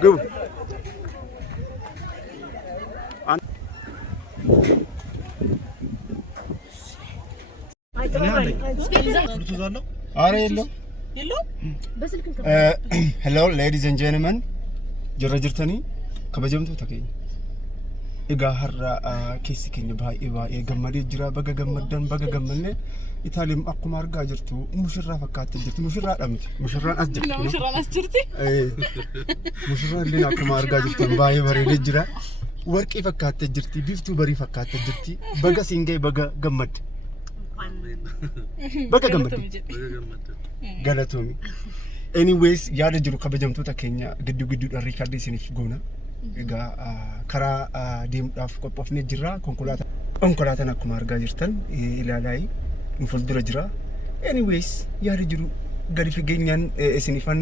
Go. Hello, ladies and gentlemen. Jirra jirtanii kabajamtoota keenya. Egaa har'a keessi keenya baay'ee gammadee jira. Baga gammaddan baga gammanne Italiim akkuma argaa jirtu mushirraa fakkaatti jirti. Mushirraa miti. Mushirraan as jirti. Mushirraan as jirti. Mushirraan illee akkuma argaa jirtu baay'ee bareedee jira. Warqii fakkaatti jirti. Biftuu barii fakkaatti jirti. Baga singee baga gammadde. Baga gammadde. Galatoomi. Anyways, yaada jiru kabajamtoota keenya gidduudhaan riikaardii isiniif goona. Egaa karaa deemuudhaaf qophoofnee jirra. Konkolaataan akkuma argaa jirtan ilaalaa fuuldura jira. Anyways, yaada jiru gadi fageenyaan isinifan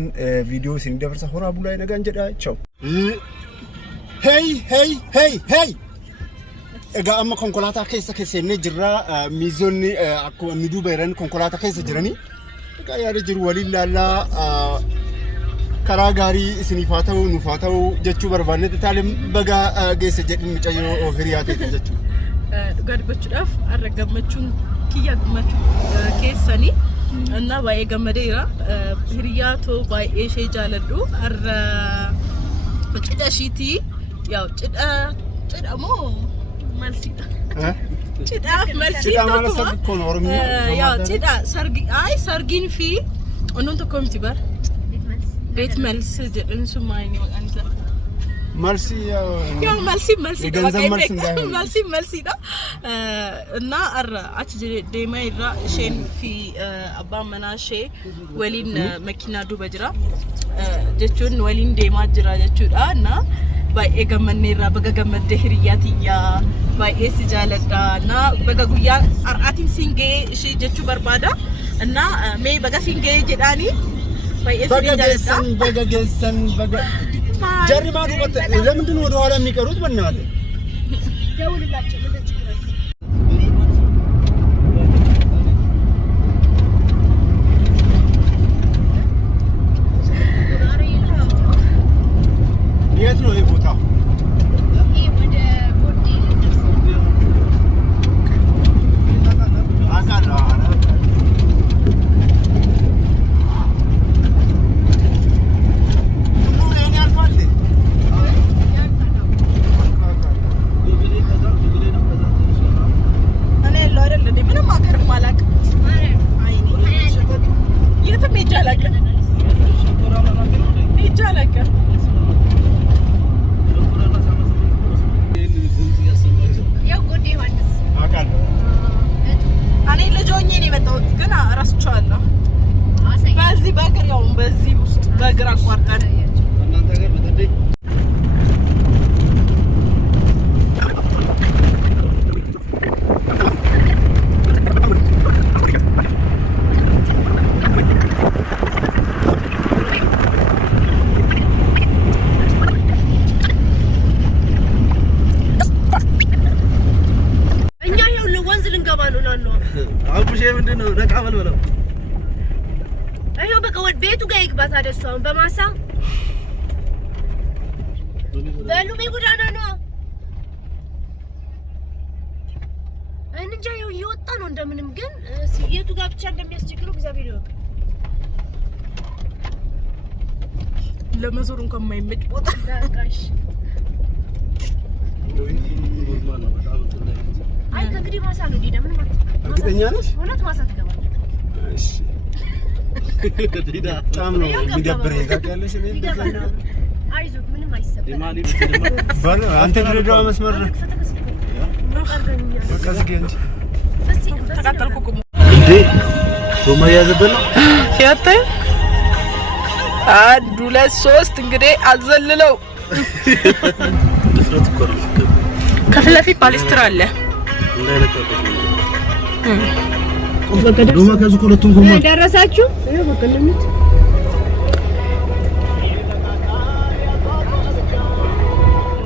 viidiyoo isin dabarsa horaa bulaa nagaan jedha. Ciao. Hey. Egaa amma konkolaataa keessa keessannee jirra. Miizonni akkuma nu duuba jiran konkolaataa keessa jiranii. Egaa yaada jiru waliin laallaa karaa gaarii isiniif haa ta'u nuuf haa ta'u jechuu barbaanne Italiim baga geesse jedhin mucayyoo hiriyaa ta'e jechuudha. Dhugaa dubbachuudhaaf har'a gammachuun kiyya gammachuu keessanii እና ባየ ገመዴራ ህሪያቶ ባየ ሸይ ጃለዱ አረ ጭዳሺቲ ያው ጭዳሞ መልሲዳ ጭዳ መልሲዳ ማለት ሰብኮ ነው ኦሮሞ ያው ጭዳ ሰርጊ አይ ሰርጊን ፊ ኦኖንቶ ኮሚቲ በር ቤት መልስ ጀድን ሱማይኒ ወንዛ መልሲ ያው መልሲ ዳ እና አረ አች ደማይራ ሼን ፊ አባ መናሼ ወሊን መኪና ዱበጅራ ጀቹን ወሊን ደማ ጅራ ጀቹዳ እና ባይ ገመኔራ በገገመደ ህሪያቲያ ባይ ሲጃለዳ እና በገጉያ አርአቲን ሲንጌ እሺ ጀቹ በርባዳ እና ሜ በጋ ሲንጌ ጀዳኒ ባይ ሲጃለዳ በገገሰን በገ ጀሪ ማዱ ወጥ ለምንድን ነው ወደ ኋላ የሚቀሩት በእናት ደውልላችሁ ምን ችግር አለ የት ነው ይሄ ቦታ ይሄ ወደ ቦዲ ልደርስ አቃላ አቡሼ ምንድነው ነቃበል በለው አይው በቃ ወድ ቤቱ ጋር ይግባት አደረሰው በማሳ በሉሜ ጉዳና ነው እንጃ ይው ይወጣ ነው እንደምንም ግን የቱ ጋር ብቻ እንደሚያስቸግረው እግዚአብሔር ይወቅ ለመዞር እንኳን የማይመጭ ቦታ ጋሽ አይ ከግዲ ማሳ ነው ዲዳ ምን ማለት ነው እርግጠኛ ነሽ እውነት ማሳ ትገባለሽ እሺ በጣም ነው የሚደብረኝ ታውቂያለሽ እኔ እንደዚህ አይዞህ ምንም አይሰበርም ባለ አንተ ድሬዳዋ መስመር በቃ ዝጊ እንጂ ተቃጠልኩ እኮ እንዴ ጎማ ያዘበል ነው ያተ አንድ ሁለት ሶስት እንግዲህ አዘልለው ድፍረት እኮ ነው ከፊት ለፊት ባሊስትራ አለ ዶማ ከዚህ ሁለቱም ጎማ ደረሳችሁ ይሄ በቀለኝት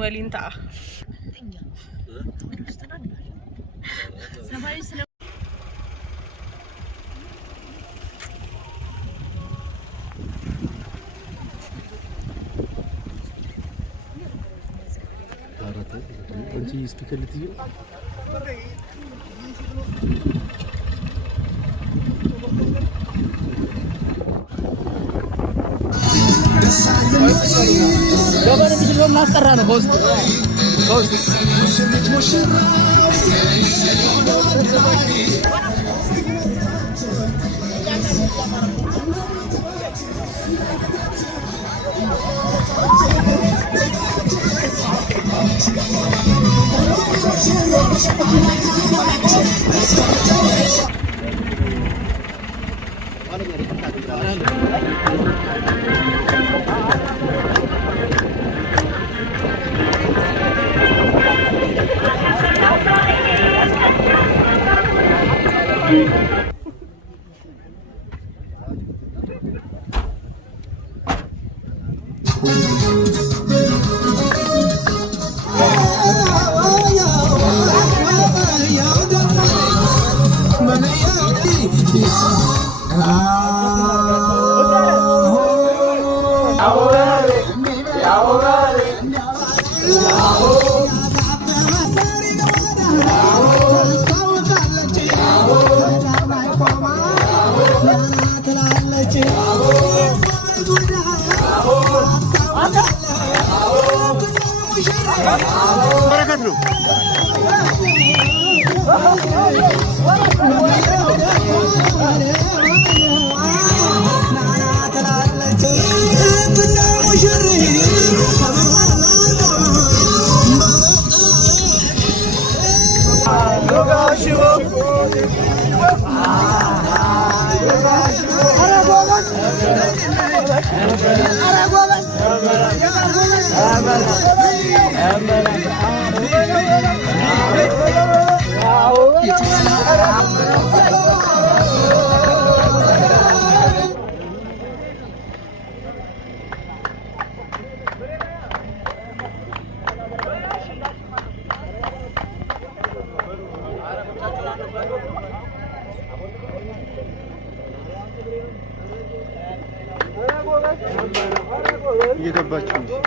ወሊንታ አንቺ ስትከልት ይል ገበሬ ምንድነው ማስጠራ ነው ሆስት በረከት ነው እየገባችሁ ነው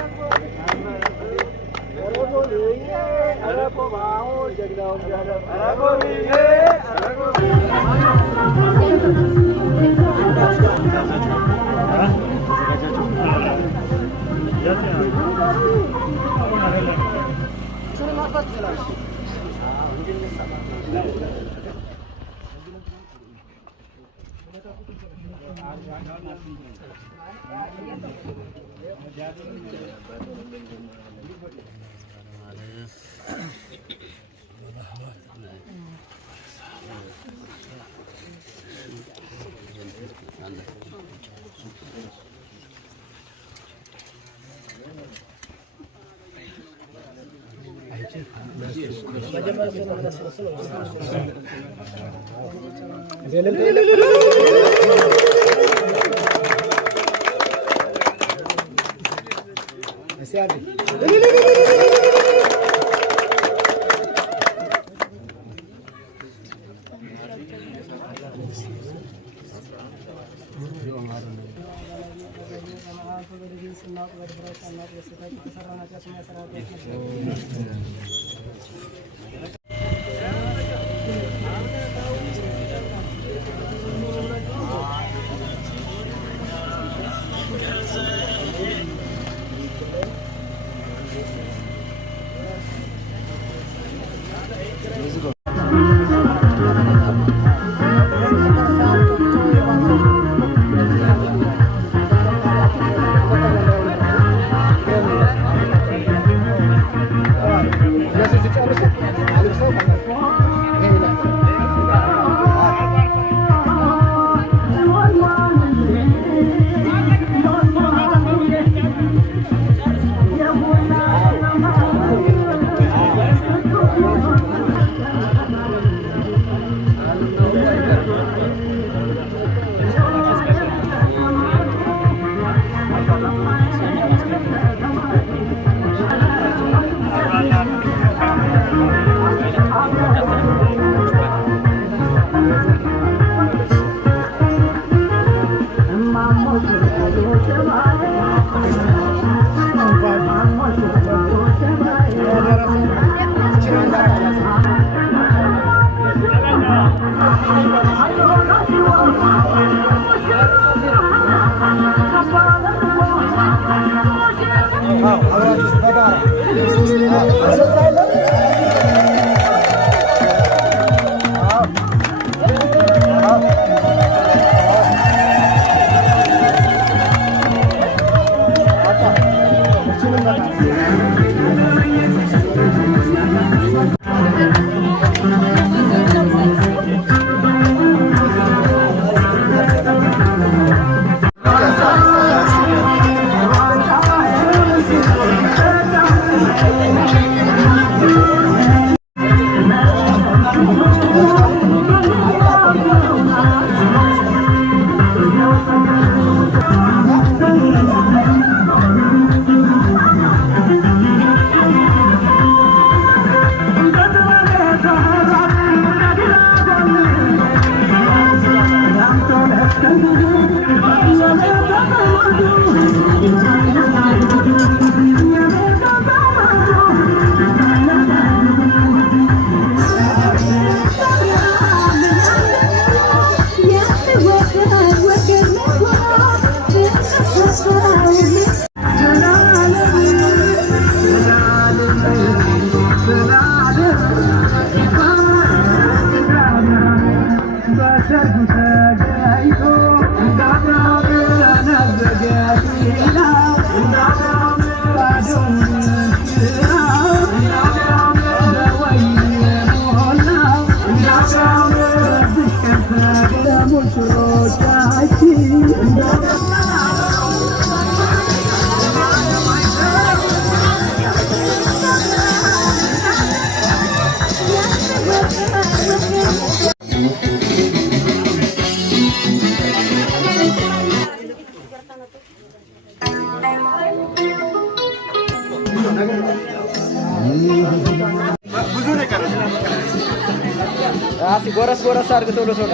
ጎረስ ጎረስ አድርግ ቶሎ ቶሎ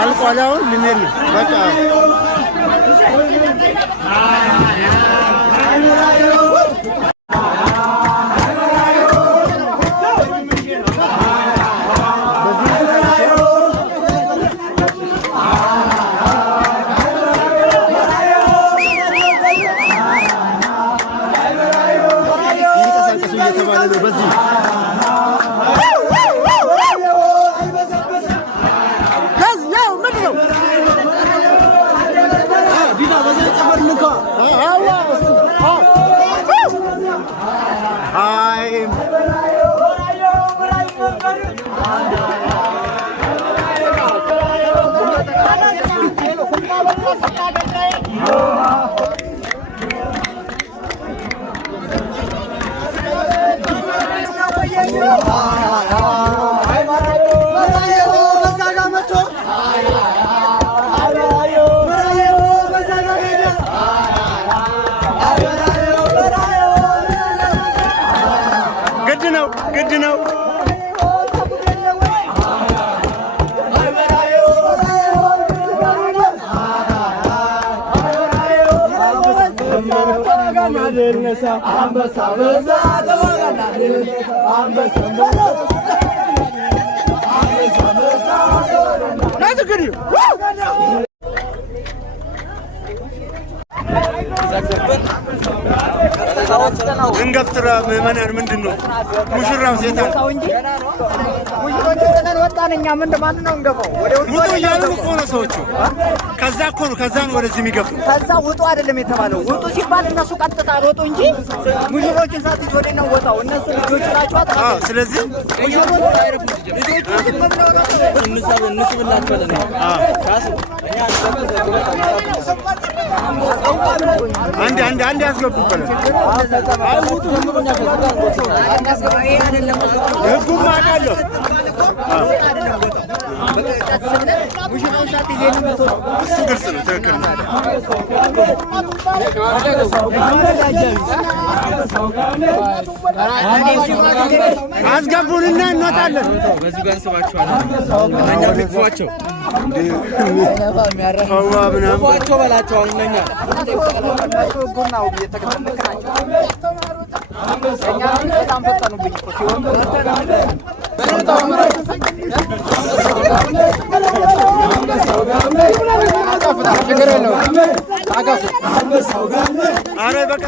አልቋላውን ልንል በቃ ግድ ነው እንገፍትራ ምዕመናን ምንድነው ሙሽራው ሴታን ሙሽሮች ተነን ወጣንኛ ምን ማን ነው እንገፋው ወደ ውጡ እያሉ እኮ ነው ሰዎቹ ከዛ እኮ ነው ከዛ ነው ወደዚህ የሚገፉ ከዛ ውጡ አይደለም የተባለው ውጡ ሲባል እነሱ ቀጥታ ወጡ እንጂ ሙሽሮችን ሳትይዝ ወደ ነው ወጣው እነሱ ልጆች ናቸው አዎ ስለዚህ ሙሽሮች ልጆች ዝም ብለው ነው እንስብላቸው ነው ካሱ አንድ ያስገቡበት አውጡ ዘምሩኛ ከዛ አይደለም ህጉም አቃለው ግልጽ ነው ትክክል ነው አስገቡንና እንወጣለን በዚህ ጋር እንስባቸዋለን እኛ ልክፏቸው ልክፏቸው በላቸው እኛ ጉናው እየተከተልናቸው እኛ በጣም ፈጠኑብኝ እኮ ሲወጡ አረ በቃ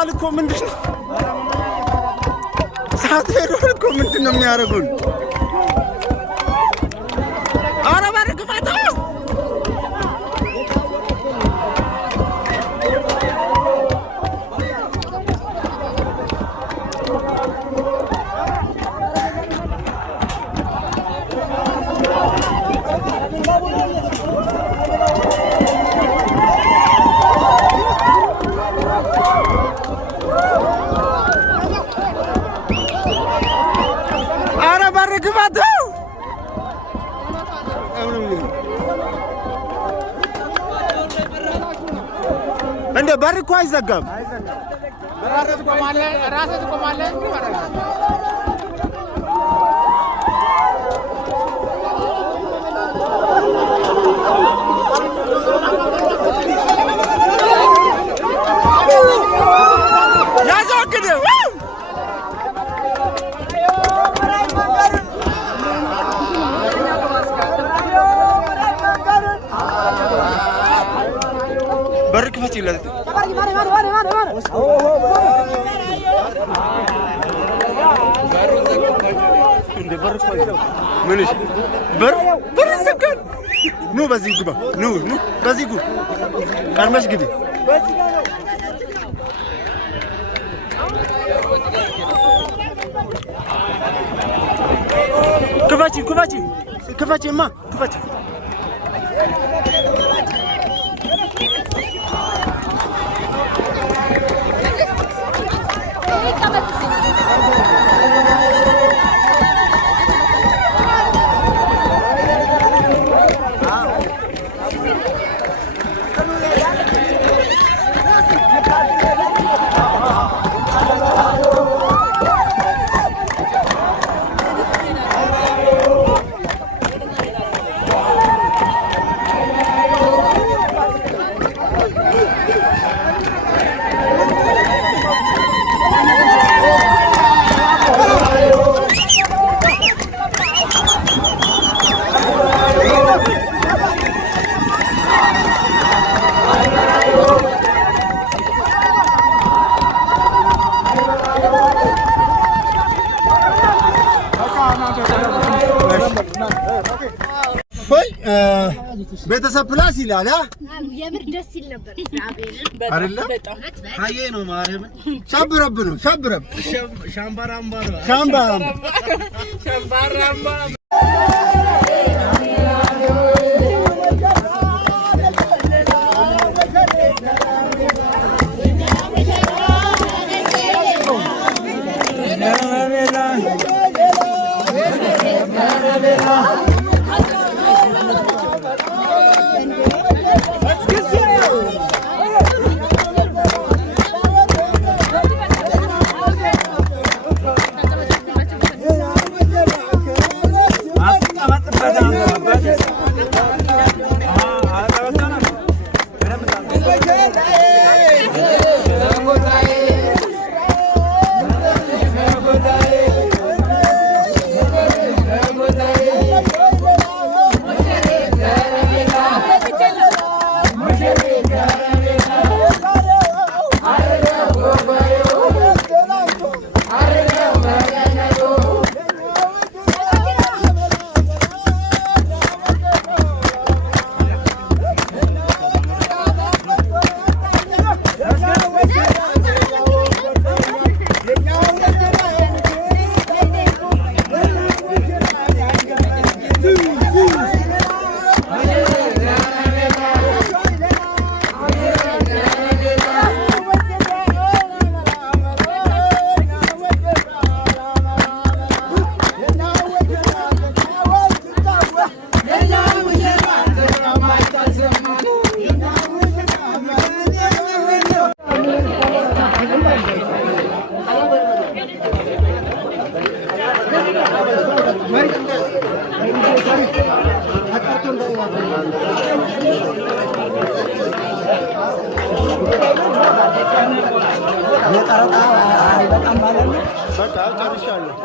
ሄዷል እኮ ምንድን ነው? ሰዓት ሄዷል እኮ ምንድን ነው የሚያደርጉን? ኧረ በር ክፈቱ! እንደ በር እኮ አይዘጋም። ራስህ ትቆማለህ። ያዘግደው በር ክፈት ይላል። በር ዘጋል። ኑ በዚህ ግባ። ኑ በዚህ ግቡ። ቀድመሽ ግቢ። ክፈቺማ ክፈቺ። ቤተሰብ ፕላስ ይላል። የምር ደስ ይል ነበር አይደለ? ሃዬ ነው ማርያም። ሻምበረብ ነው ሻምበረብ ሻምባራምባ በጣም ማለት ነው። በቃ ጨርሻለሁ።